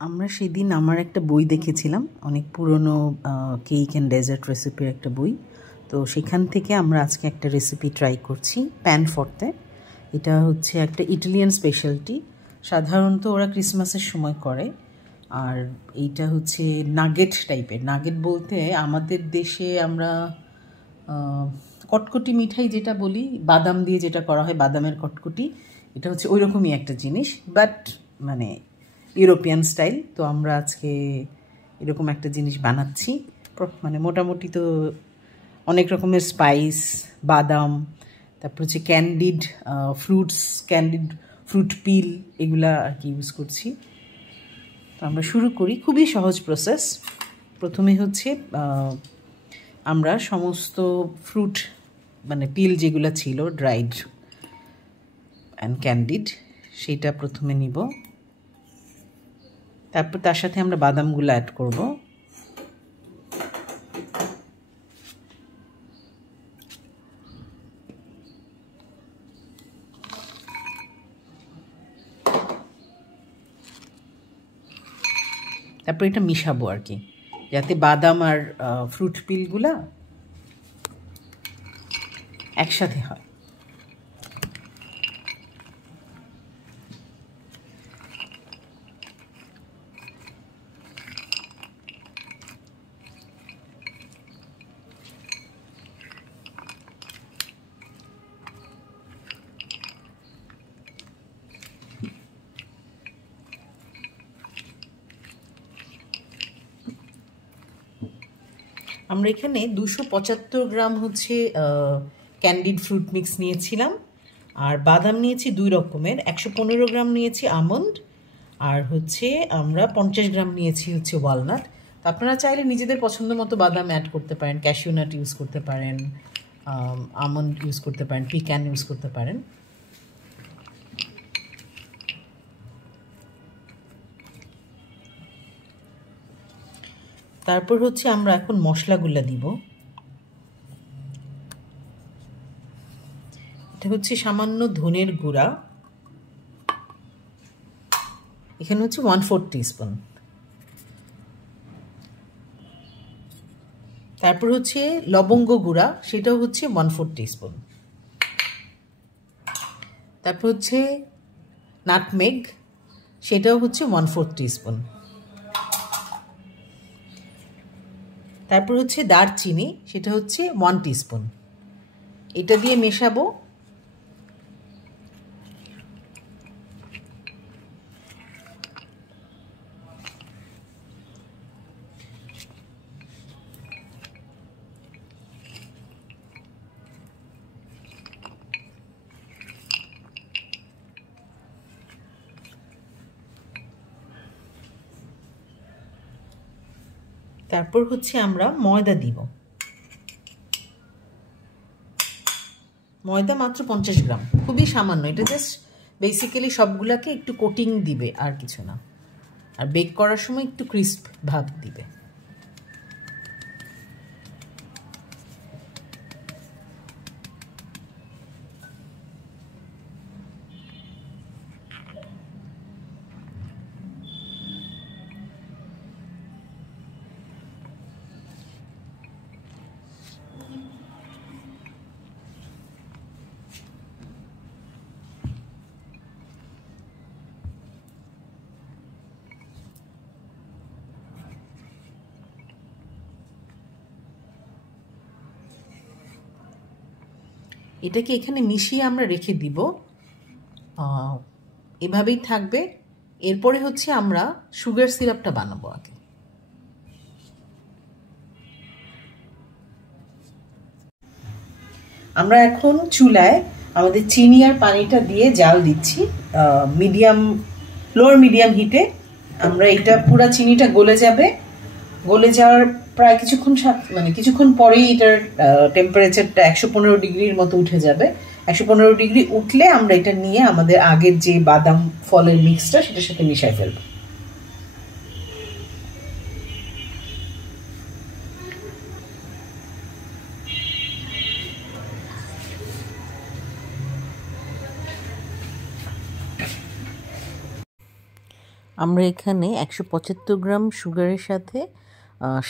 আমরা সেদিন আমার একটা বই দেখেছিলাম, অনেক পুরনো কেক অ্যান্ড ডেজার্ট রেসিপির একটা বই। তো সেখান থেকে আমরা আজকে একটা রেসিপি ট্রাই করছি, প্যান ফর্তে। এটা হচ্ছে একটা ইটালিয়ান স্পেশালিটি, সাধারণত ওরা ক্রিসমাসের সময় করে। আর এইটা হচ্ছে নাগেট টাইপের। নাগেট বলতে আমাদের দেশে আমরা কটকটি মিঠাই যেটা বলি, বাদাম দিয়ে যেটা করা হয়, বাদামের কটকটি, এটা হচ্ছে ওই রকমই একটা জিনিস, বাট মানে ইউরোপিয়ান স্টাইল। তো আমরা আজকে এরকম একটা জিনিস বানাচ্ছি। মানে মোটামুটি তো অনেক রকমের স্পাইস, বাদাম, তারপর হচ্ছে ক্যান্ডিড ফ্রুটস, ক্যান্ডিড ফ্রুট পিল, এগুলা আর কি ইউজ করছি। তো আমরা শুরু করি, খুবই সহজ প্রসেস। প্রথমে হচ্ছে আমরা সমস্ত ফ্রুট মানে পিল যেগুলো ছিল, ড্রাইড অ্যান্ড ক্যান্ডিড, সেটা প্রথমে নিব। তারপর তার সাথে আমরা বাদামগুলো অ্যাড করব। তারপর এটা মিশাবো আর কি, যাতে বাদাম আর ফ্রুট পিলগুলা একসাথে হয়। আমরা এখানে 275 গ্রাম হচ্ছে ক্যান্ডিড ফ্রুট মিক্স নিয়েছিলাম, আর বাদাম নিয়েছি 2 রকমের, 115 গ্রাম নিয়েছি আমন্ড, আর হচ্ছে আমরা 50 গ্রাম নিয়েছি হচ্ছে ওয়ালনাট। তো আপনারা চাইলে নিজেদের পছন্দ মতো বাদাম অ্যাড করতে পারেন, ক্যাশিউ নাট ইউজ করতে পারেন, আমন্ড ইউজ করতে পারেন, পিকান ইউজ করতে পারেন। তারপর হচ্ছে আমরা এখন মশলাগুলো দিব। এটা হচ্ছে সামান্য ধনের গুঁড়া, এখানে হচ্ছে 1/4 টিস্পুন। তারপর হচ্ছে লবঙ্গ গুঁড়া, সেটাও হচ্ছে 1/4 টিস্পুন। তারপর হচ্ছে নাটমেগ, সেটাও হচ্ছে 1/4 টিস্পুন। তারপর হচ্ছে দারচিনি, সেটা হচ্ছে 1 টিস্পুন। এটা দিয়ে মেশাবো। তারপর হচ্ছে আমরা ময়দা দিব। ময়দা মাত্র 50 গ্রাম, খুবই সামান্য। এটা জাস্ট বেসিক্যালি সবগুলাকে একটু কোটিং দিবে, আর কিছু না। আর বেক করার সময় একটু ক্রিস্প ভাব দিবে। এটাকে এখানে মিশিয়ে আমরা রেখে দিব, এভাবেই থাকবে। এরপরে হচ্ছে আমরা সুগার সিরাপটা বানাবো আগে। আমরা এখন চুলায় আমাদের চিনি আর পানিটা দিয়ে জাল দিচ্ছি, লোয়ার মিডিয়াম হিটে। আমরা এটা পুরা চিনিটা গলে যাবে, গলে যাওয়ার প্রায় কিছুক্ষণ পরেই এটার টেম্পারেচারটা 115 ডিগ্রির মতো উঠে যাবে। 115 ডিগ্রি উঠলে আমরা এটা নিয়ে আমাদের আগের যে বাদাম ফলের মিক্সটা, সেটার সাথে মিশাই ফেলবো। আমরা এখানে 175 গ্রাম সুগারের সাথে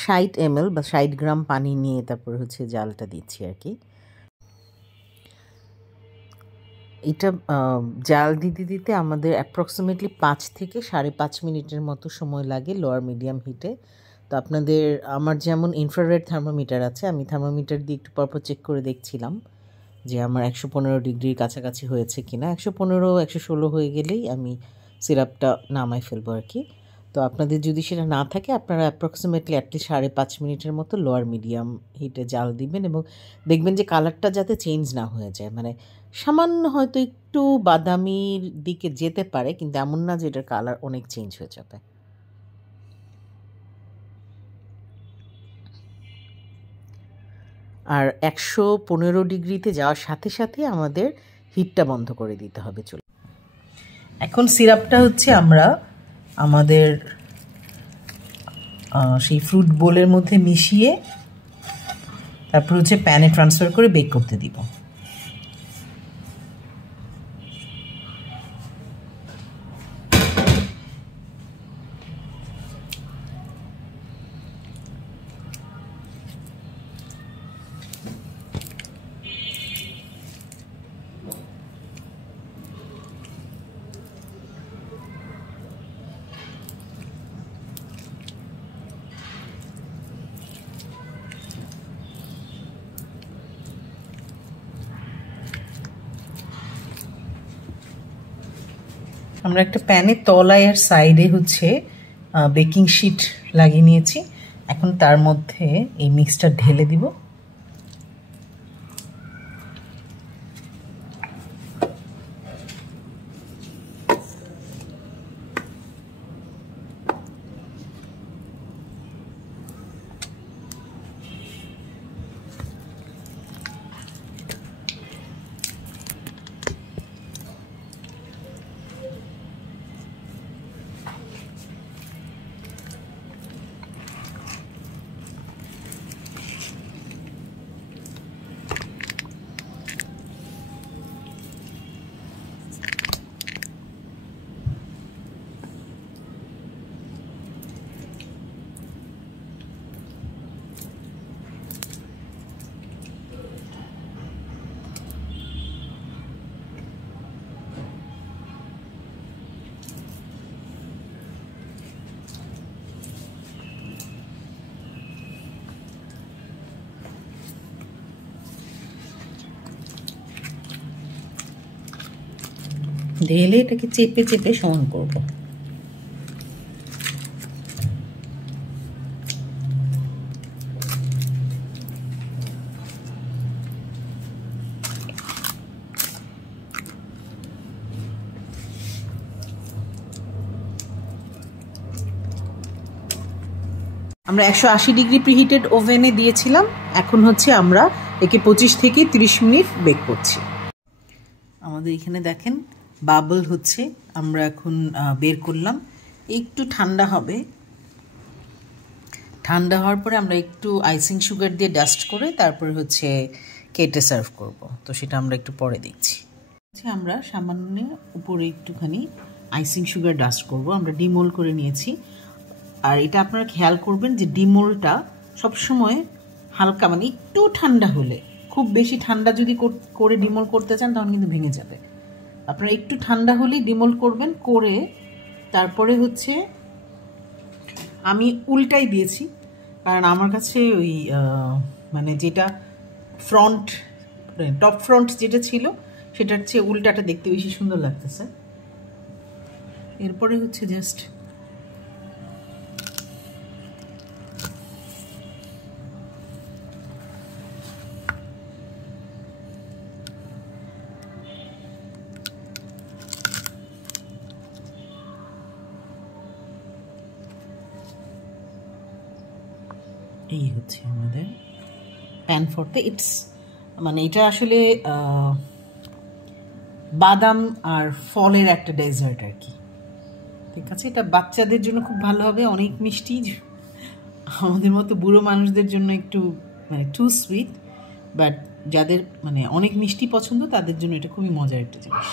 60 ml বা 60 গ্রাম পানি নিয়ে তারপর হচ্ছে জালটা দিচ্ছি আর কি। এটা জাল দিতে দিতে আমাদের অ্যাপ্রক্সিমেটলি 5 থেকে 5.5 মিনিটের মতো সময় লাগে লোয়ার মিডিয়াম হিটে। তো আপনাদের আমার যেমন ইনফ্রারেড থার্মোমিটার আছে, আমি থার্মোমিটার দিয়ে একটু পরপর চেক করে দেখছিলাম যে আমার 115 ডিগ্রির কাছাকাছি হয়েছে কিনা। 115 116 হয়ে গেলেই আমি সিরাপটা নামাই ফেলবো আর কি। তো আপনাদের যদি সেটা না থাকে আপনারা অ্যাপ্রক্সিমেটলি অ্যাটলিস্ট 5.5 মিনিটের মতো লোয়ার মিডিয়াম হিটে জাল দিবেন এবং দেখবেন যে কালারটা যাতে চেঞ্জ না হয়ে যায়, মানে সামান্য হয়তো একটু বাদামির দিকে যেতে পারে, কিন্তু এমন না যে এটার কালার অনেক চেঞ্জ হয়ে যাবে। আর 115 ডিগ্রিতে যাওয়ার সাথে সাথে আমাদের হিটটা বন্ধ করে দিতে হবে। চলো এখন সিরাপটা হচ্ছে আমরা আমাদের সেই ফ্রুট বোলের মধ্যে মিশিয়ে তারপর হচ্ছে প্যানে ট্রান্সফার করে বেক করতে দিব। আমরা একটা প্যানের তলায় আর সাইডে হচ্ছে বেকিং শিট লাগিয়ে নিয়েছি। এখন তার মধ্যে এই মিক্সটা ঢেলে দিব। ঢেলে এটাকে চেপে চেপে সমান করব। আমরা 180 ডিগ্রি প্রিহিটেড ওভেনে দিয়েছিলাম। এখন হচ্ছে আমরা একে 25 থেকে 30 মিনিট বেক করছি। আমাদের এখানে দেখেন বাবল হচ্ছে, আমরা এখন বের করলাম। একটু ঠান্ডা হবে, ঠান্ডা হওয়ার পরে আমরা একটু আইসিং সুগার দিয়ে ডাস্ট করে তারপরে হচ্ছে কেটে সার্ভ করব। তো সেটা আমরা একটু পরে দেখছি। আমরা সামান্য উপরে একটুখানি আইসিং সুগার ডাস্ট করব। আমরা ডিমোল করে নিয়েছি। আর এটা আপনারা খেয়াল করবেন যে ডিমোলটা সবসময় হালকা, মানে একটু ঠান্ডা হলে, খুব বেশি ঠান্ডা যদি করে ডিমোল করতে চান তখন কিন্তু ভেঙে যাবে। আপনারা একটু ঠান্ডা হলেই ডিমোল করবেন, করে তারপরে হচ্ছে আমি উল্টাই দিয়েছি, কারণ আমার কাছে ওই মানে যেটা ফ্রন্ট টপ ফ্রন্ট যেটা ছিল সেটার চেয়ে উল্টাটা দেখতে বেশি সুন্দর লাগতেছে। এরপরে হচ্ছে জাস্ট এই হচ্ছে আমাদের প্যান ফর্তে। ইটস মানে এটা আসলে বাদাম আর ফলের একটা ডেজার্ট আর কি, ঠিক আছে। এটা বাচ্চাদের জন্য খুব ভালো হবে, অনেক মিষ্টি। আমাদের মতো বুড়ো মানুষদের জন্য একটু মানে টু সুইট, বাট যাদের মানে অনেক মিষ্টি পছন্দ তাদের জন্য এটা খুবই মজার একটা জিনিস।